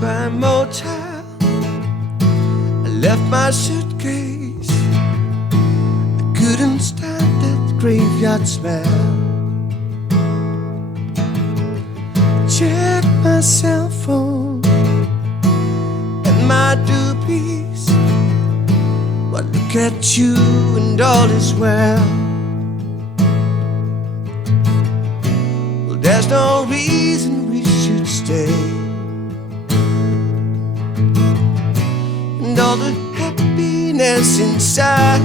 nearby motel. I left my suitcase. I couldn't stand that graveyard smell. Check my cell phone and my doobies. But look at you and all is well. Well, there's no reason we should stay. And all the happiness inside.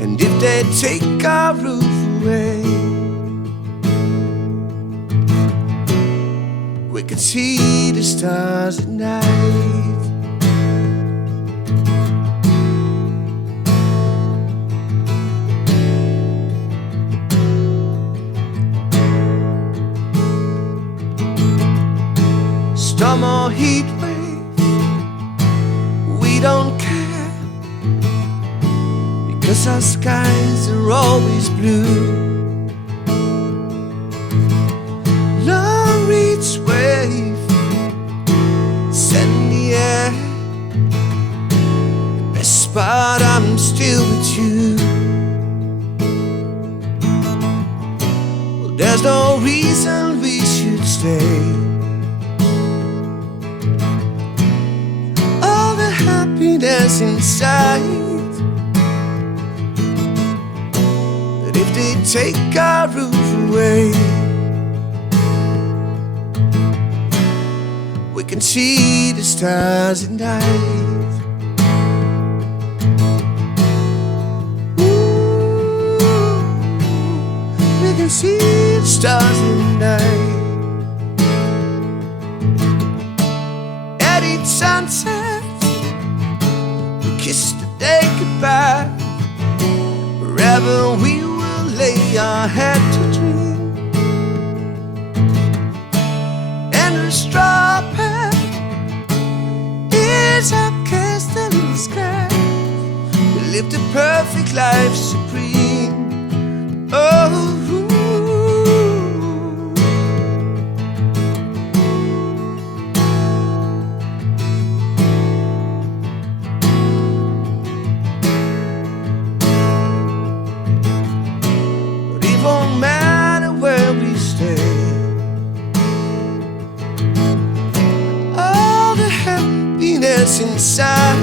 And if they take our roof away, we can see the stars at night. Storm or heat wave, we don't care, because our skies are always blue. Long reach wave, sandy air. The best part, I'm still with you. Well, there's no reason we should stay. All the happiness inside, that if they take our roof away, we can see the stars at night. Ooh, we can see the stars at night. At each sunset, we kiss the day goodbye. Wherever we will lay our head to dream. And the straw path is our castle in the sky. We live the perfect life supreme. Oh, but it won't matter where we stay. All the happiness inside,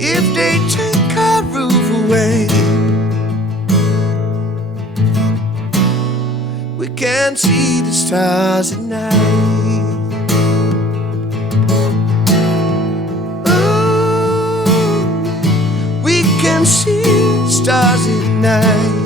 if they take our roof away, we can see the stars at night. Ooh, we can see the stars at night.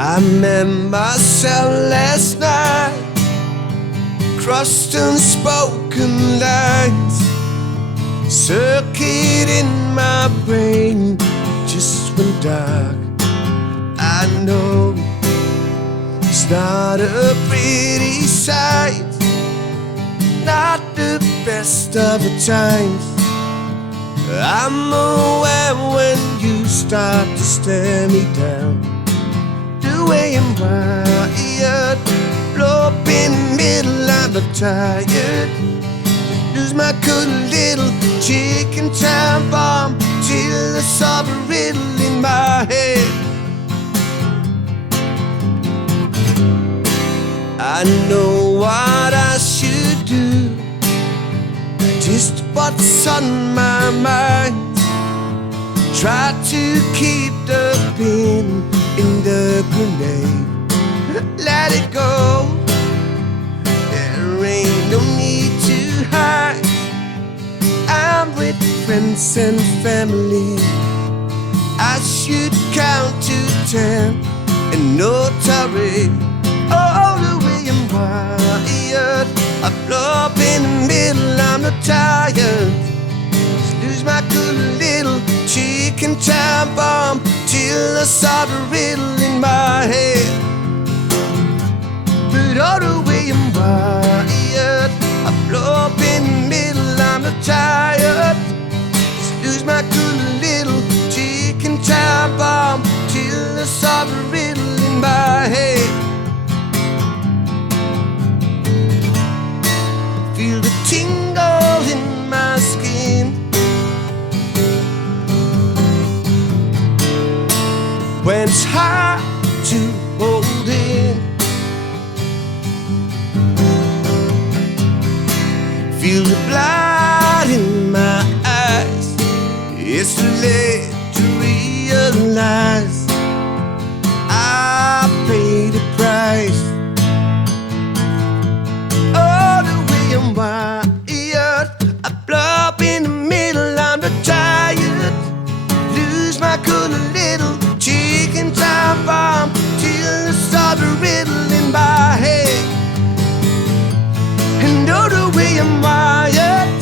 I met myself last night, crossed unspoken lines, circuit in my brain just went dark. I know it's not a pretty sight, not the best of the times. I'm aware when you start to stare me down. The way I'm wired, blow up in the middle, I'm not tired. Lose my good little chicken time bomb till I solve a riddle in my head. I know what I should do, just what's on my mind. Try to keep the pin in the grenade. Let it go. There ain't no need to hide. I'm with friends and family. I should count to 10 and no tolerate. Oh, the way I'm wired, I blow up in the middle, I'm not tired. Just lose my good little time bomb till I saw the riddle in my head. But all the way I'm wired, I blow up in the middle, I'm not tired. Just lose my cool little chicken time bomb till I saw the riddle in my head. Feel the tingle in my skin when it's hard to hold in. Feel the blood in my eyes. It's too late to realize I paid the price. All the way I'm wired, I blow up in the middle, I'm not tired. Lose my cool little chicken time bomb till I saw the riddle in my head. And all the way I'm wired,